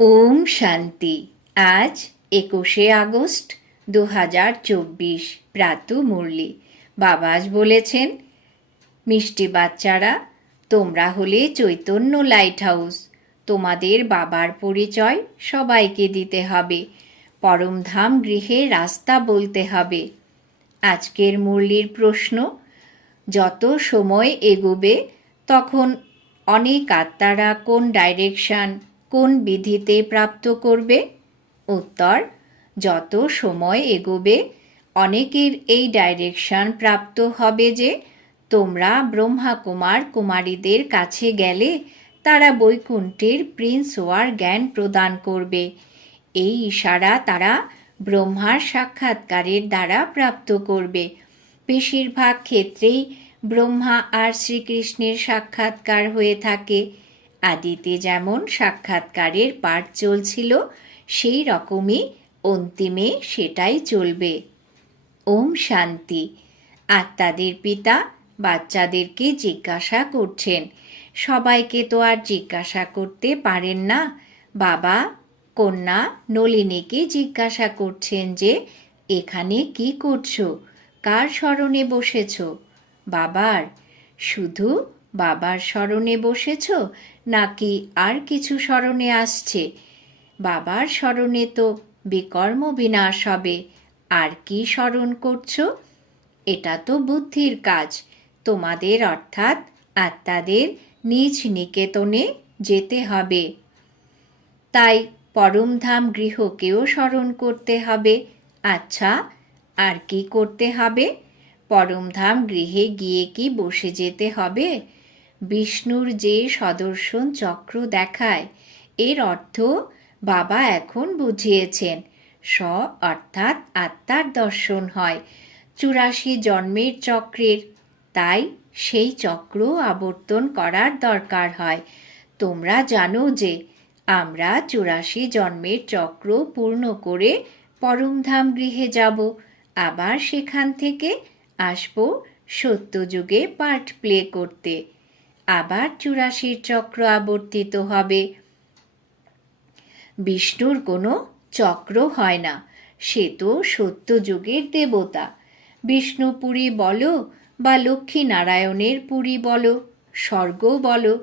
ওম শান্তি। আজ একুশে আগস্ট দু হাজার চব্বিশ, প্রাতু মুরলি। বাবাজ বলেছেন, মিষ্টি বাচ্চারা, তোমরা হলে চৈতন্য লাইট হাউস তোমাদের বাবার পরিচয় সবাইকে দিতে হবে। পরমধাম গৃহে রাস্তা বলতে হবে। আজকের মুরলির প্রশ্ন, যত সময় এগোবে, তখন অনেক আত্মারা কোন ডাইরেকশন? কোন বিধিতে প্রাপ্ত করবে? উত্তর, যত সময় এগোবে, অনেকের এই ডাইরেকশন প্রাপ্ত হবে যে, তোমরা ব্রহ্মা কুমার কুমারীদের কাছে গেলে তারা বৈকুণ্ঠের প্রিন্স হওয়ার জ্ঞান প্রদান করবে। এই ইশারা তারা ব্রহ্মার সাক্ষাৎকারের দ্বারা প্রাপ্ত করবে। বেশিরভাগ ক্ষেত্রেই ব্রহ্মা আর শ্রীকৃষ্ণের সাক্ষাৎকার হয়ে থাকে। আদিতে যেমন সাক্ষাৎকারের পাঠ চলছিল, সেই রকমই অন্তিমে সেটাই চলবে। ওম শান্তি। আত্মাদের পিতা বাচ্চাদেরকে জিজ্ঞাসা করছেন, সবাইকে তো আর জিজ্ঞাসা করতে পারেন না। বাবা, কন্যা, নলিনীকে জিজ্ঞাসা করছেন যে, এখানে কি করছ? কার স্মরণে বসেছ? বাবার। শুধু বাবার স্মরণে বসেছ নাকি আর কিছু স্মরণে আসছে? বাবার স্মরণে তো বিকর্ম বিনাশ হবে, আর কি স্মরণ করছ? এটা তো বুদ্ধির কাজ। তোমাদের অর্থাৎ আত্মাদের নিজ নিকেতনে যেতে হবে। তাই পরমধাম গৃহকেও স্মরণ করতে হবে। আচ্ছা আর কি করতে হবে? পরমধাম গৃহে গিয়ে কি বসে যেতে হবে? বিষ্ণুর যে সদর্শন চক্র দেখায়, এর অর্থ বাবা এখন বুঝিয়েছেন স অর্থাৎ আত্মার দর্শন হয়। চুরাশি জন্মের চক্রের, তাই সেই চক্র আবর্তন করার দরকার হয়। তোমরা জানো যে আমরা চুরাশি জন্মের চক্র পূর্ণ করে পরমধাম গৃহে যাব, আবার সেখান থেকে আসব সত্যযুগে পার্ট প্লে করতে। আবার চুরাশির চক্র আবর্তিত হবে। বিষ্ণুর কোনো চক্র হয় না, সে তো সত্যযুগের দেবতা। বিষ্ণুপুরী বলো বা লক্ষ্মীনারায়ণের পুরী বলো, স্বর্গ বলো,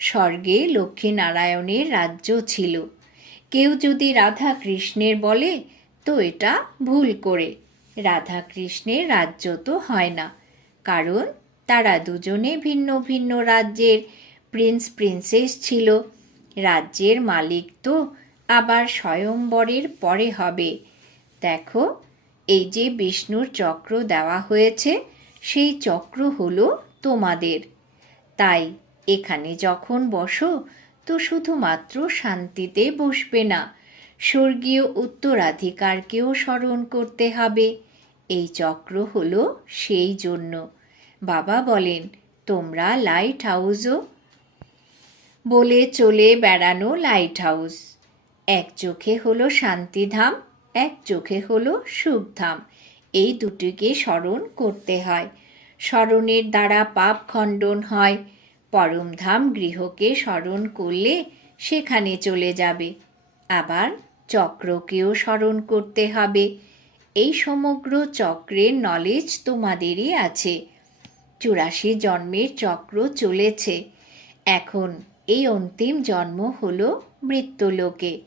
স্বর্গে লক্ষ্মীনারায়ণের রাজ্য ছিল। কেউ যদি রাধা কৃষ্ণের বলে, তো এটা ভুল করে। রাধা কৃষ্ণের রাজ্য তো হয় না, কারণ তারা দুজনে ভিন্ন ভিন্ন রাজ্যের প্রিন্স প্রিন্সেস ছিল। রাজ্যের মালিক তো আবার স্বয়ংবরের পরে হবে। দেখো, এই যে বিষ্ণুর চক্র দেওয়া হয়েছে, সেই চক্র হলো তোমাদের। তাই এখানে যখন বসো, তো শুধুমাত্র শান্তিতে বসবে না, স্বর্গীয় উত্তরাধিকারকেও স্মরণ করতে হবে। এই চক্র হলো সেই জন্য। বাবা বলেন, তোমরা লাইট হাউসও বলে চলে বেড়ানো লাইট হাউস এক চোখে হলো শান্তিধাম, এক চোখে হলো সুখধাম। এই দুটিকে স্মরণ করতে হয়। স্মরণের দ্বারা পাপ খণ্ডন হয়। পরমধাম গৃহকে স্মরণ করলে সেখানে চলে যাবে। আবার চক্রকেও স্মরণ করতে হবে। এই সমগ্র চক্রের নলেজ তোমাদেরই আছে। চুরাশি জন্মের চক্র চলেছে। এখন এই অন্তিম জন্ম হল মৃত্যুলোকে।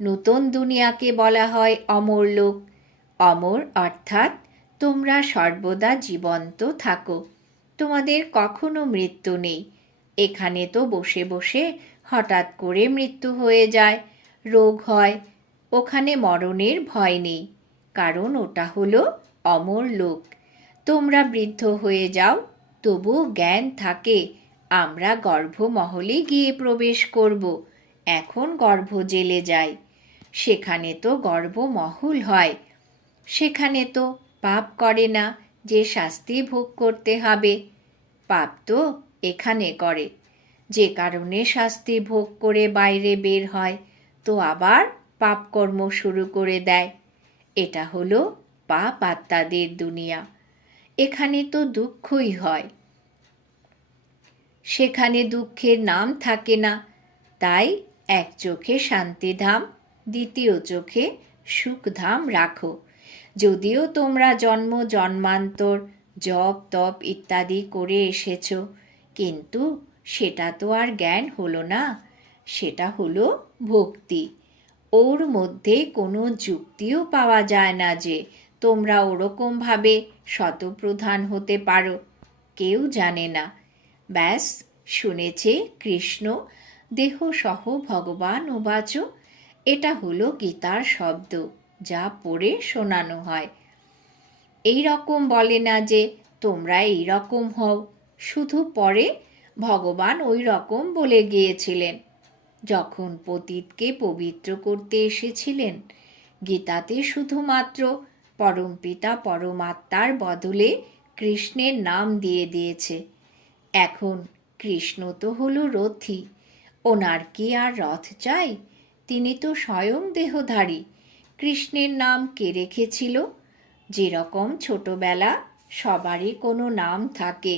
নূতন দুনিয়াকে বলা হয় অমর লোক। অমর অর্থাৎ তোমরা সর্বদা জীবন্ত থাকো। তোমাদের কখনো মৃত্যু নেই। এখানে তো বসে বসে হঠাৎ করে মৃত্যু হয়ে যায়, রোগ হয়, ওখানে মরণের ভয় নেই। কারণ ওটা হলো অমর লোক। তোমরা বৃদ্ধ হয়ে যাও তবু জ্ঞান থাকে। আমরা গর্ভমহলে গিয়ে প্রবেশ করব। এখন গর্ভ জেলে যাই। সেখানে তো গর্ভমহল হয়। সেখানে তো পাপ করে না যে শাস্তি ভোগ করতে হবে। পাপ তো এখানে করে। যে কারণে শাস্তি ভোগ করে বাইরে বের হয়, তো আবার পাপকর্ম শুরু করে দেয়। এটা হলো পাপ আত্মাদের দুনিয়া। এখানে তো দুঃখই হয়। সেখানে দুঃখের নাম থাকে না। তাই এক চোখে শান্তিধাম দ্বিতীয় চোখে সুখধাম রাখো। যদিও তোমরা জন্ম, জন্মান্তর, জপ, তপ ইত্যাদি করে এসেছ, কিন্তু সেটা তো আর জ্ঞান হলো না। সেটা হলো ভক্তি। ওর মধ্যে কোনো যুক্তিও পাওয়া যায় না যে তোমরা ওরকমভাবে শতপ্রধান হতে পারো। কেউ জানে না। ব্যাস, শুনেছে কৃষ্ণ দেহসহ ভগবান উবাচ এটা হলো গীতার শব্দ, যা পড়ে শোনানো হয়। এই রকম বলে না যে তোমরা এই রকম হও। শুধু পরে ভগবান ওই রকম বলে গিয়েছিলেন। যখন পতীতকে পবিত্র করতে এসেছিলেন, গীতাতে শুধুমাত্র পরমপিতা পরমাত্মার বদলে কৃষ্ণের নাম দিয়ে দিয়েছে। এখন কৃষ্ণ তো হলো রথী, ওনার কি আর রথ চাই? তিনি তো স্বয়ং দেহধারী, কৃষ্ণের নাম কে রেখেছিল? যেরকম ছোটবেলা সবারই কোনো নাম থাকে,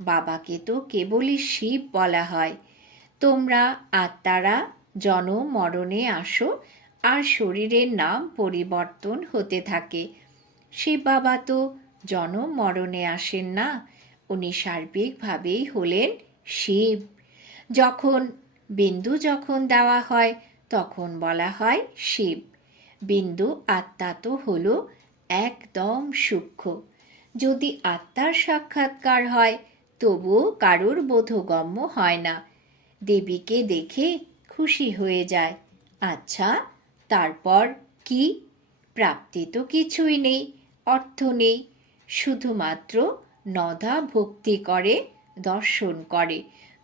বাবাকে তো কেবলই শিব বলা হয়। তোমরা আত্মারা জনম মরণে আসো আর শরীরের নাম পরিবর্তন হতে থাকে। শিব বাবা তো জনম মরণে আসেন না, উনি সার্বিকভাবেই হলেন শিব। যখন বিন্দু যখন দেওয়া হয়, তখন বলা হয় শিব। বিন্দু আত্মা তো হল একদম সূক্ষ্ম। যদি আত্মার সাক্ষাৎকার হয়, তবুও কারোর বোধগম্য হয় না। দেবীকে দেখে খুশি হয়ে যায়। আচ্ছা তারপর কি? প্রাপ্তি তো কিছুই নেই, অর্থ নেই, শুধুমাত্র নদা ভক্তি করে, দর্শন করে,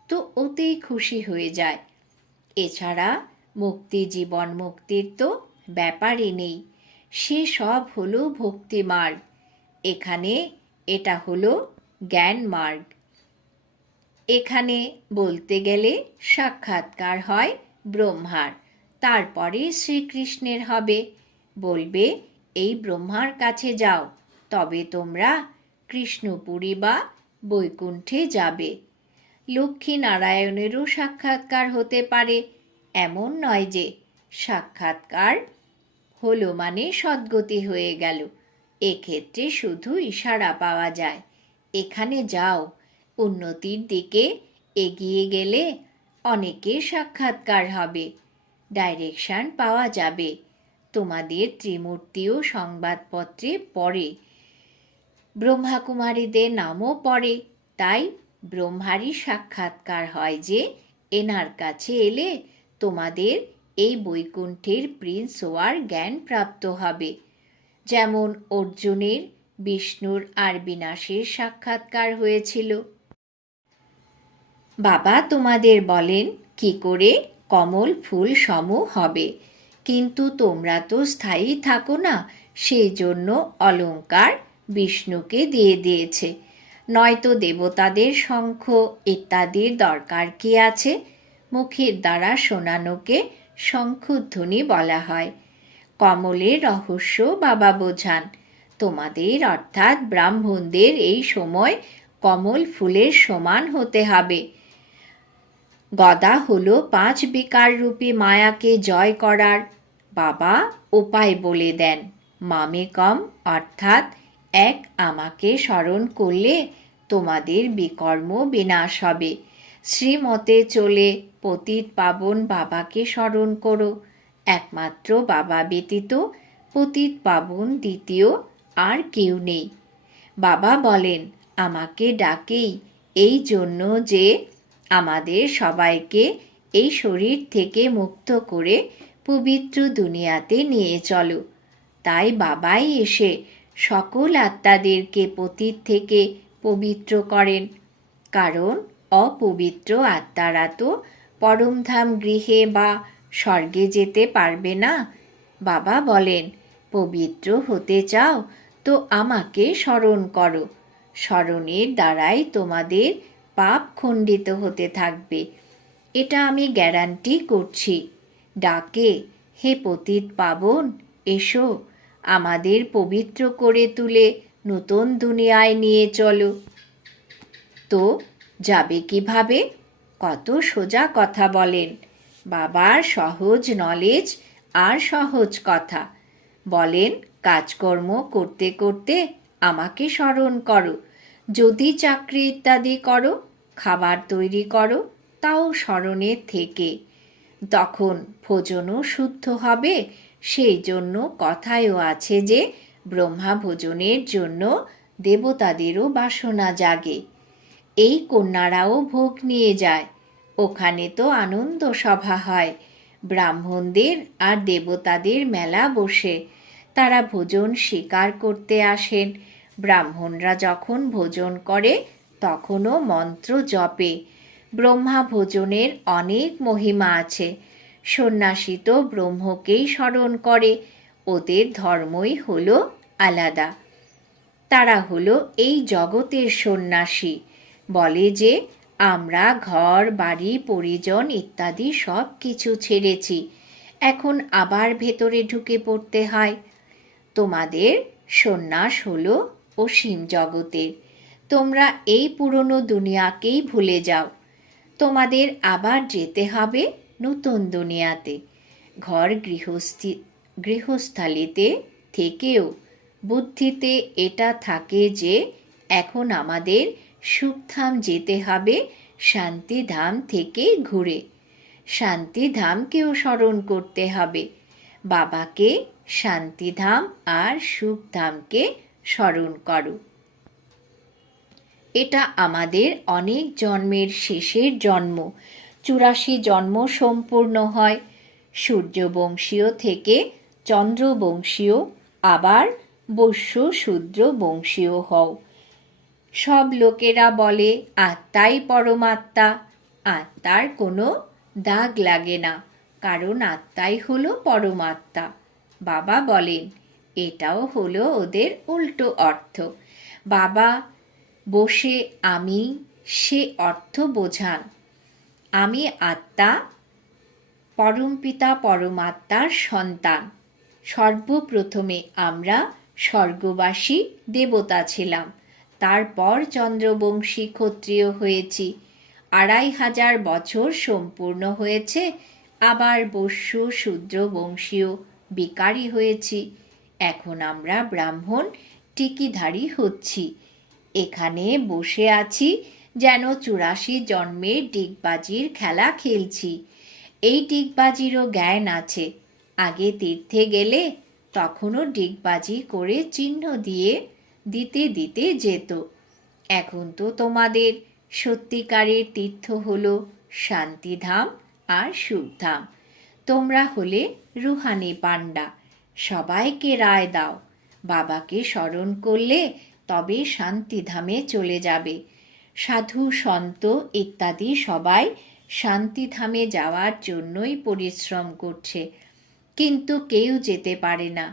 তো ওতেই খুশি হয়ে যায়। এছাড়া মুক্তি জীবন মুক্তির তো ব্যাপারই নেই, সে সব হলো ভক্তি মার্গ, এখানে এটা হলো জ্ঞান মার্গ। এখানে বলতে গেলে সাক্ষাৎকার হয় ব্রহ্মার তারপরে শ্রীকৃষ্ণের হবে। বলবে, এই ব্রহ্মার কাছে যাও, তবে তোমরা কৃষ্ণপুরী বা বৈকুণ্ঠে যাবে। লক্ষ্মী নারায়ণেরও সাক্ষাৎকার হতে পারে। এমন নয় যে সাক্ষাৎকার হলো মানে সদ্গতি হয়ে গেল। এক্ষেত্রে শুধু ইশারা পাওয়া যায়। এখানে যাও, উন্নতির দিকে এগিয়ে গেলে অনেকের সাক্ষাৎকার হবে। ডাইরেকশন পাওয়া যাবে। তোমাদের ত্রিমূর্তিও সংবাদপত্রে পড়ে। ব্রহ্মাকুমারীদের নামও পড়ে। তাই ব্রহ্মারই সাক্ষাৎকার হয় যে, এনার কাছে এলে তোমাদের এই বৈকুণ্ঠের প্রিন্স হওয়ার জ্ঞান প্রাপ্ত হবে। যেমন অর্জুনের, বিষ্ণুর আর বিনাশের সাক্ষাৎকার হয়েছিল। বাবা তোমাদের বলেন, কি করে কমল ফুল সম হবে। কিন্তু তোমরা তো স্থায়ী থাকো না সেই জন্য অলঙ্কার বিষ্ণুকে দিয়ে দিয়েছে। নয়তো দেবতাদের শঙ্খ ইত্যাদির দরকার কি আছে? মুখের দ্বারা শোনানোকে শঙ্খধ্বনি বলা হয়। কমলের রহস্য বাবা বোঝান। তোমাদের অর্থাৎ ব্রাহ্মণদের এই সময় কমল ফুলের সমান হতে হবে। গদা হলো পাঁচ বিকার রূপী মায়াকে জয় করার বাবা উপায় বলে দেন। মামে কম, অর্থাৎ এক আমাকে স্মরণ করলে তোমাদের বিকর্ম বিনাশ হবে। শ্রীমতে চলে পতিত পাবন বাবাকে স্মরণ করো। একমাত্র বাবা ব্যতীত পতিত পাবন দ্বিতীয় আর কেউ নেই। বাবা বলেন, আমাকে ডাকেই এই জন্য যে আমাদের সবাইকে এই শরীর থেকে মুক্ত করে পবিত্র দুনিয়াতে নিয়ে চলো। তাই বাবাই এসে সকল আত্মাদেরকে পতীত থেকে পবিত্র করেন। কারণ অপবিত্র আত্মারা তো পরমধাম গৃহে বা স্বর্গে যেতে পারবে না। বাবা বলেন, পবিত্র হতে চাও তো আমাকে স্মরণ করো। স্মরণের দ্বারাই তোমাদের পাপ খণ্ডিত হতে থাকবে। এটা আমি গ্যারান্টি করছি। ডাকে, হে পতিত পাবন, এসো, আমাদের পবিত্র করে তুলে নতুন দুনিয়ায় নিয়ে চলো। তো, যাবে কীভাবে? কত সোজা কথা বলেন। বাবার সহজ নলেজ আর সহজ কথা। বলেন, কাজকর্ম করতে করতে আমাকে স্মরণ করো। যদি চাকরি ইত্যাদি করো খাবার তৈরি করো, তাও স্মরণে থেকে। তখন ভোজনও শুদ্ধ হবে। সেই জন্য কথায়ও আছে যে, ব্রহ্মা ভোজনের জন্য দেবতাদেরও বাসনা জাগে। এই কন্যারাও ভোগ নিয়ে যায়। ওখানে তো আনন্দ সভা হয়। ব্রাহ্মণদের আর দেবতাদের মেলা বসে। তারা ভোজন স্বীকার করতে আসেন। ব্রাহ্মণরা যখন ভোজন করে তখনও মন্ত্র জপে। ব্রহ্মা ভোজনের অনেক মহিমা আছে। সন্ন্যাসী তো ব্রহ্মকেই স্মরণ করে, ওদের ধর্মই হলো আলাদা। তারা হলো এই জগতের সন্ন্যাসী। বলে যে, আমরা ঘর, বাড়ি, পরিজন ইত্যাদি সব কিছু ছেড়েছি। এখন আবার ভেতরে ঢুকে পড়তে হয়। তোমাদের সন্ন্যাস হলো অসীম জগতের। তোমরা এই পুরনো দুনিয়াকেই ভুলে যাও। তোমাদের আবার যেতে হবে নতুন দুনিয়াতে। ঘর গৃহস্থী, গৃহস্থালিতে থেকেও বুদ্ধিতে এটা থাকে যে এখন আমাদের সুখধাম যেতে হবে শান্তিধাম থেকে ঘুরে। শান্তিধামকেও স্মরণ করতে হবে। বাবাকে শান্তিধাম আর সুখধামকে স্মরণ করো। এটা আমাদের অনেক জন্মের শেষের জন্ম। চুরাশি জন্ম সম্পূর্ণ হয়। সূর্যবংশীয় থেকে চন্দ্রবংশীয়, আবার বৈশ্য শূদ্র বংশীয় হও। সব লোকেরা বলে, আত্মাই পরমাত্মা। আত্মার কোনো দাগ লাগে না, কারণ আত্মাই হলো পরমাত্মা। বাবা বলেন, এটাও হলো ওদের উল্টো অর্থ। বাবা বসে আমি সে অর্থ বোঝান। আমি আত্মা পরমপিতা পরমাত্মার সন্তান। সর্বপ্রথমে আমরা স্বর্গবাসী, দেবতা ছিলাম। তারপর চন্দ্রবংশী ক্ষত্রিয় হয়েছি। আড়াই হাজার বছর সম্পূর্ণ হয়েছে। আবার বস্য, শূদ্র বংশীয় বিকারী হয়েছি। এখন আমরা ব্রাহ্মণ, টিকিধারী হচ্ছি। এখানে বসে আছি যেন চুরাশি জন্মের ডিগবাজির খেলা খেলছি। এই ডিগবাজিরও জ্ঞান আছে। আগে তীর্থে গেলে তখনও ডিগবাজি করে চিহ্ন দিয়ে দিতে দিতে যেত। এখন তো তোমাদের সত্যিকারের তীর্থ হলো শান্তিধাম আর সুখধাম তোমরা হলে রুহানি পাণ্ডা। সবাইকে রায় দাও। বাবাকে স্মরণ করলে তবে শান্তিধামে চলে যাবে। সাধু, সন্ত ইত্যাদি সবাই শান্তিধামে যাওয়ার জন্যই পরিশ্রম করছে। কিন্তু কেউ যেতে পারে না।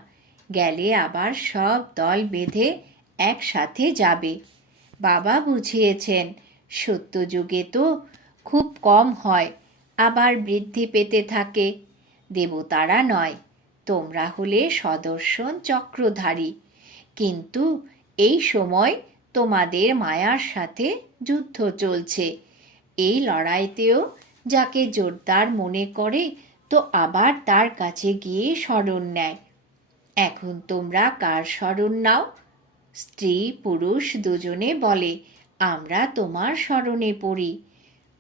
গেলে আবার সব দল বেঁধে একসাথে যাবে। বাবা বুঝিয়েছেন, সত্যযুগে তো খুব কম হয়, আবার বৃদ্ধি পেতে থাকে। দেবতারা নয়, তোমরা হলে সদর্শন চক্রধারী। কিন্তু এই সময় তোমাদের মায়ার সাথে যুদ্ধ চলছে। এই লড়াইতেও যাকে জোরদার মনে করে, তো আবার তার কাছে গিয়ে স্মরণ নেয়। এখন তোমরা কার স্মরণ নাও? স্ত্রী পুরুষ দুজনে বলে, আমরা তোমার স্মরণে পড়ি।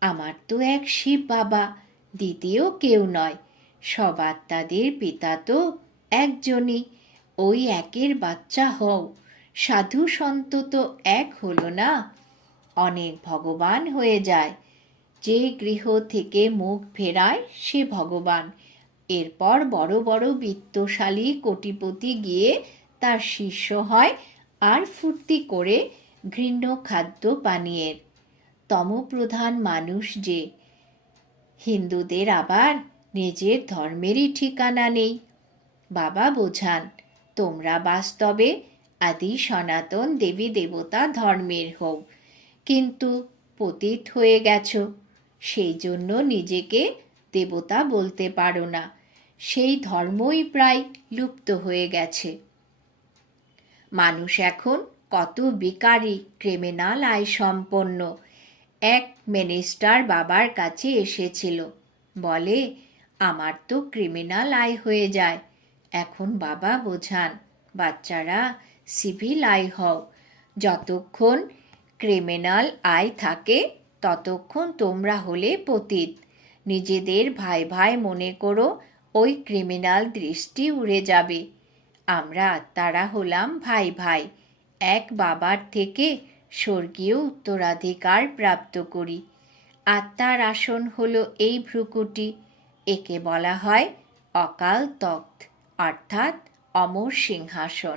আমার তো এক শিব বাবা, দ্বিতীয় কেউ নয়। সব আত্মাদের পিতা তো একজনই। ওই একের বাচ্চা হও। সাধু সন্ত তো এক হলো না। অনেক ভগবান হয়ে যায়। যে গৃহ থেকে মুখ ফেরায় সে ভগবান। এরপর বড় বড় বিত্তশালী কোটিপতি গিয়ে তার শিষ্য হয় আর ফুর্তি করে ঘৃণ্য খাদ্য পানীয়ের। তমপ্রধান মানুষ যে। হিন্দুদের আবার নিজের ধর্মেরই ঠিকানা নেই। বাবা বোঝান, তোমরা বাস্তবে আদি সনাতন দেবী দেবতা ধর্মের হোক। কিন্তু পতিত হয়ে গেছো, সেই জন্য নিজেকে দেবতা বলতে পারো না। সেই ধর্মই প্রায় লুপ্ত হয়ে গেছে। মানুষ এখন কত বিকারী ক্রিমিনাল আয় সম্পন্ন এক মিনিস্টার বাবার কাছে এসেছিল। বলে, আমার তো ক্রিমিনাল আয় হয়ে যায়। এখন বাবা বোঝান, বাচ্চারা সিভিল আয় হও। যতক্ষণ ক্রিমিনাল আয় থাকে, ততক্ষণ তোমরা হলে পতীত। নিজেদের ভাই ভাই মনে করো, ওই ক্রিমিনাল দৃষ্টি উড়ে যাবে। আমরা আত্মারা হলাম ভাই ভাই। এক বাবার থেকে স্বর্গীয় উত্তরাধিকার প্রাপ্ত করি। আত্মার আসন হলো এই ভ্রুকুটি। একে বলা হয় অকাল তক্ত, অর্থাৎ অমর সিংহাসন।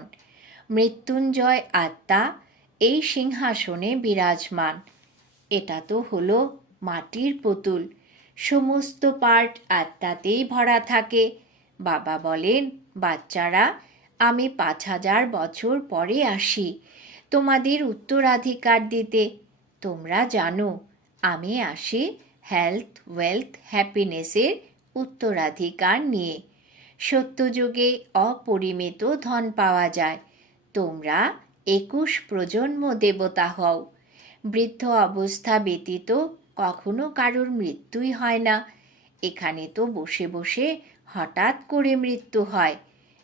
মৃত্যুঞ্জয় আত্মা এই সিংহাসনে বিরাজমান। এটা তো হলো মাটির পুতুল। সমস্ত পার্ট আত্মাতেই ভরা থাকে। বাবা বলেন, বাচ্চারা, আমি পাঁচ হাজার বছর পরে আসি। তোমাদের উত্তরাধিকার দিতে। তোমরা জানো, আমি আসি হেলথ ওয়েলথ হ্যাপিনেসের উত্তরাধিকার নিয়ে। সত্যযুগে অপরিমিত ধন পাওয়া যায়। তোমরা একুশ প্রজন্ম দেবতা হও। বৃদ্ধ অবস্থা ব্যতীত কখনো কারোর মৃত্যুই হয় না। এখানে তো বসে বসে হঠাৎ করে মৃত্যু হয়,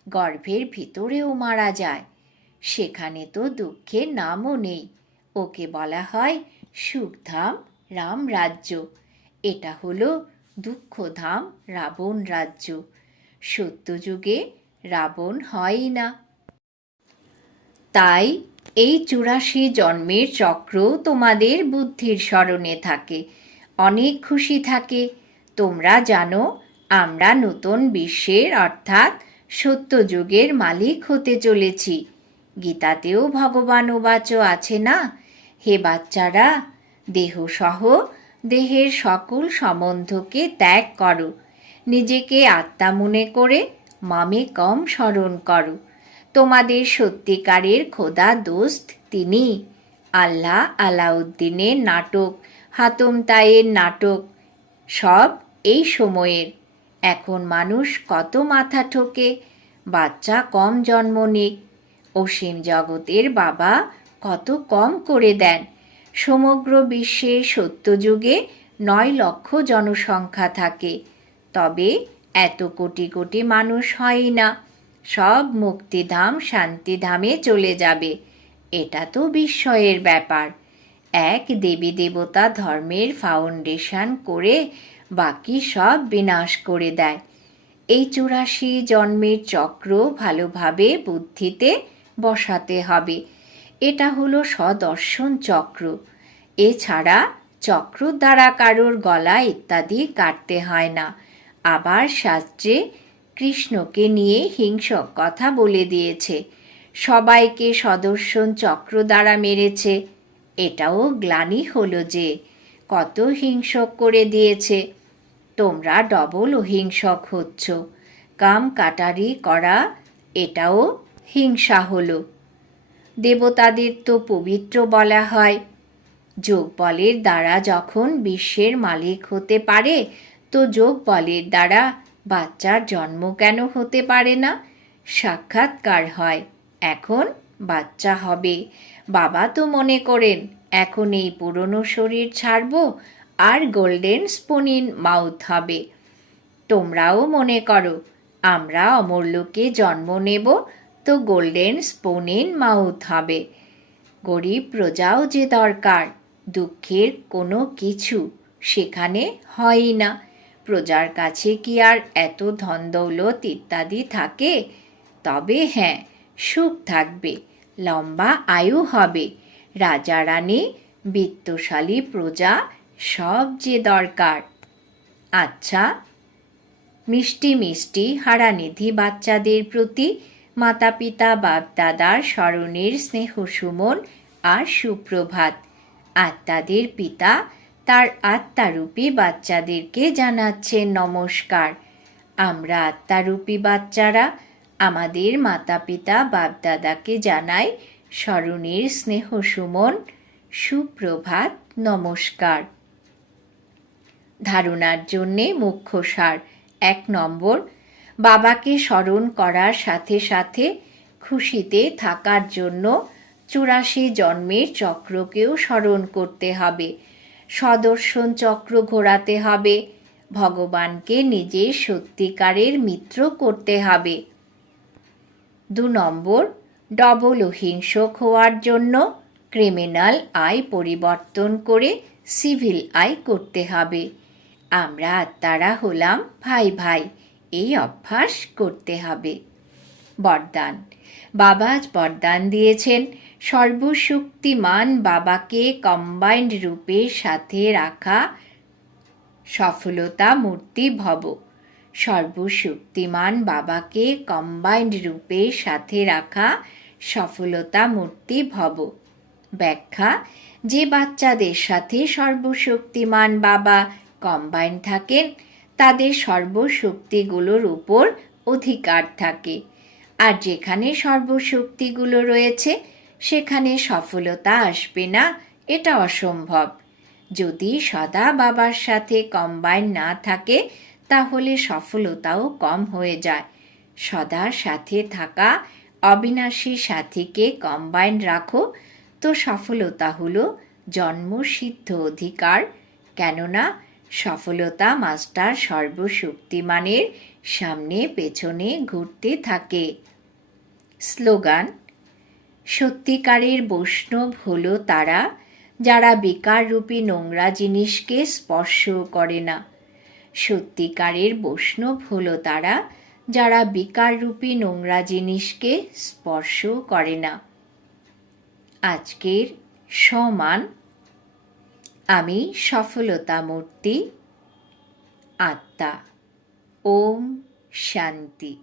গর্ভের ভিতরেও মারা যায়। সেখানে তো দুঃখের নামও নেই। ওকে বলা হয় সুখধাম রাম রাজ্য। এটা হলো দুঃখধাম রাবণ রাজ্য। সত্যযুগে রাবণ হয়ই না। তাই এই চুরাশি জন্মের চক্র তোমাদের বুদ্ধির স্মরণে থাকে। অনেক খুশি থাকে। তোমরা জানো, আমরা নতুন বিশ্বের, অর্থাৎ সত্যযুগের মালিক হতে চলেছি। গীতাতেও ভগবান উবাচ আছে না? হে বাচ্চারা, দেহসহ দেহের সকল সম্বন্ধকে ত্যাগ করো। নিজেকে আত্মা মনে করে মামে কম স্মরণ করো। তোমাদের সত্যিকারের খোদা দোস্ত তিনি। আল্লাহ আলাউদ্দিনের নাটক, হাতম তাইয়ের নাটক, সব এই সময়ের। এখন মানুষ কত মাথা ঠোকে, বাচ্চা কম জন্ম নিক, অসীম জগতের বাবা কত কম করে দেন। সমগ্র বিশ্বে সত্যযুগে নয় লক্ষ জনসংখ্যা থাকে, তবে এত কোটি কোটি মানুষ হয়ই না। সব মুক্তিধাম শান্তিধামে চলে যাবে। এটা তো বিস্ময়ের ব্যাপার। এক দেবী দেবতা ধর্মের ফাউন্ডেশন করে বাকি সব বিনাশ করে দেয়। এই চুরাশি জন্মের চক্র ভালোভাবে বুদ্ধিতে বসাতে হবে। এটা হলো সদর্শন চক্র। এছাড়া চক্র দ্বারা কারোর গলা ইত্যাদি কাটতে হয় না। আবার শাস্ত্রে কৃষ্ণকে নিয়ে হিংসক কথা বলে দিয়েছে। সবাইকে সদর্শন চক্র দ্বারা মেরেছে। এটাও গ্লানি হলো যে, কত হিংসক করে দিয়েছে। তোমরা ডবল হিংসক হচ্ছ। কাম কাটারি করা, এটাও হিংসা হলো। দেবতাদের তো পবিত্র বলা হয়। যোগ বলের দ্বারা যখন বিশ্বের মালিক হতে পারে, তো যোগ বলের দ্বারা বাচ্চার জন্ম কেন হতে পারে না? সাক্ষাৎকার হয়, এখন বাচ্চা হবে। বাবা তো মনে করেন, এখন এই পুরনো শরীর ছাড়ব আর গোল্ডেন স্পুনিন মাউথ হবে। তোমরাও মনে করো, আমরা অমূল্যকে জন্ম নেব তো গোল্ডেন স্পুনিন মাউথ হবে। গরিব প্রজাও যে দরকার, দুঃখের কোনো কিছু সেখানে হয়ই না। প্রজার কাছে কি আর এত ধন দৌলত ইত্যাদি থাকে? তবে হ্যাঁ সুখ থাকবে, লম্বা আয়ু হবে। রাজা রানী, বিত্তশালী প্রজা, সব যে দরকার। আচ্ছা মিষ্টি মিষ্টি হারানিধি বাচ্চাদের প্রতি মাতা পিতা বাপ দাদার স্মরণের স্নেহ সুমন আর সুপ্রভাত। আত্মাদের পিতা তার আত্মারূপী বাচ্চাদেরকে জানাচ্ছে নমস্কার। আমরা আত্মারূপী বাচ্চারা, আমাদের মাতা পিতা বাপদাদাকে জানাই স্মরণের স্নেহ সুমন, সুপ্রভাত, নমস্কার। ধারণার জন্যে মুখ্য সার এক নম্বর, বাবাকে স্মরণ করার সাথে সাথে খুশিতে থাকার জন্য চুরাশি জন্মের চক্রকেও স্মরণ করতে হবে। সদর্শন চক্র ঘোরাতে হবে। ভগবানকে নিজের সত্যিকারের মিত্র করতে হবে। দু নম্বর, ডবল ও হিংসক হওয়ার জন্য ক্রিমিনাল আয় পরিবর্তন করে সিভিল আয় করতে হবে। আমরা আত্মারা হলাম ভাই ভাই, এই অভ্যাস করতে হবে। বরদান। বাবা আজ বরদান দিয়েছেন। সর্বশক্তিমান বাবাকে কম্বাইন্ড রূপের সাথে রাখা সফলতা মূর্তি ভব। সর্বশক্তিমান বাবাকে কম্বাইন্ড রূপের সাথে রাখা সফলতা মূর্তি ভব। ব্যাখ্যা, যে বাচ্চাদের সাথে সর্বশক্তিমান বাবা কম্বাইন থাকেন, তাদের সর্বশক্তিগুলোর উপর অধিকার থাকে। আর যেখানে সর্বশক্তিগুলো রয়েছে সেখানে সফলতা আসবে না, এটা অসম্ভব। যদি সদা বাবার সাথে কম্বাইন না থাকে, তাহলে সফলতাও কম হয়ে যায়। সদার সাথে থাকা, অবিনাশী সাথীকে কম্বাইন রাখো। তো সফলতা হলো জন্মসিদ্ধ অধিকার। কেননা, সফলতা মাস্টার সর্বশক্তিমানের সামনে, পেছনে ঘুরতে থাকে। স্লোগান সত্যিকারের বৈষ্ণব হল তারা, যারা বেকার রূপী নোংরা জিনিসকে স্পর্শ করে না। সত্যিকারের বৈষ্ণব হল তারা, যারা বেকার রূপী নোংরা জিনিসকে স্পর্শ করে না। আজকের সমান, আমি সফলতা মূর্তি আত্মা। ওম শান্তি।